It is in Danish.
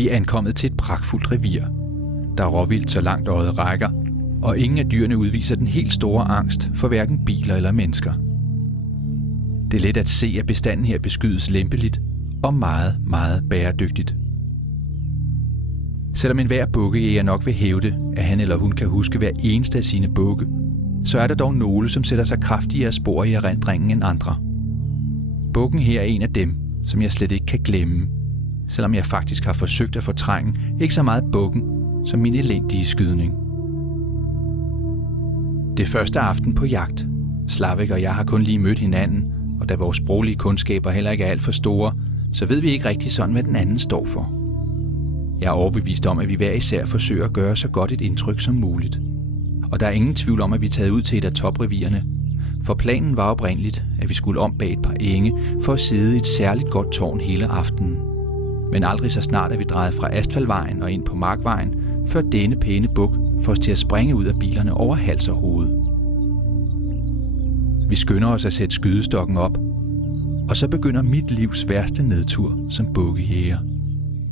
Vi er ankommet til et pragtfuldt revir. Der er råvildt så langt øjet rækker, og ingen af dyrene udviser den helt store angst for hverken biler eller mennesker. Det er let at se, at bestanden her beskydes lempeligt og meget, meget bæredygtigt. Selvom enhver bukkejæger nok vil hævde, at han eller hun kan huske hver eneste af sine bukke, så er der dog nogle, som sætter sig kraftigere spor i erindringen end andre. Bukken her er en af dem, som jeg slet ikke kan glemme, selvom jeg faktisk har forsøgt at fortrænge ikke så meget bukken som min elendige skydning. Det første aften på jagt. Slavik og jeg har kun lige mødt hinanden, og da vores sproglige kundskaber heller ikke er alt for store, så ved vi ikke rigtig sådan, hvad den anden står for. Jeg er overbevist om, at vi hver især forsøger at gøre så godt et indtryk som muligt. Og der er ingen tvivl om, at vi er taget ud til et af toprevirerne, for planen var oprindeligt, at vi skulle om bag et par enge for at sidde i et særligt godt tårn hele aftenen. Men aldrig så snart er vi drejet fra asfaltvejen og ind på markvejen, før denne pæne buk får os til at springe ud af bilerne over hals og hoved. Vi skynder os at sætte skydestokken op, og så begynder mit livs værste nedtur som bukkejæger.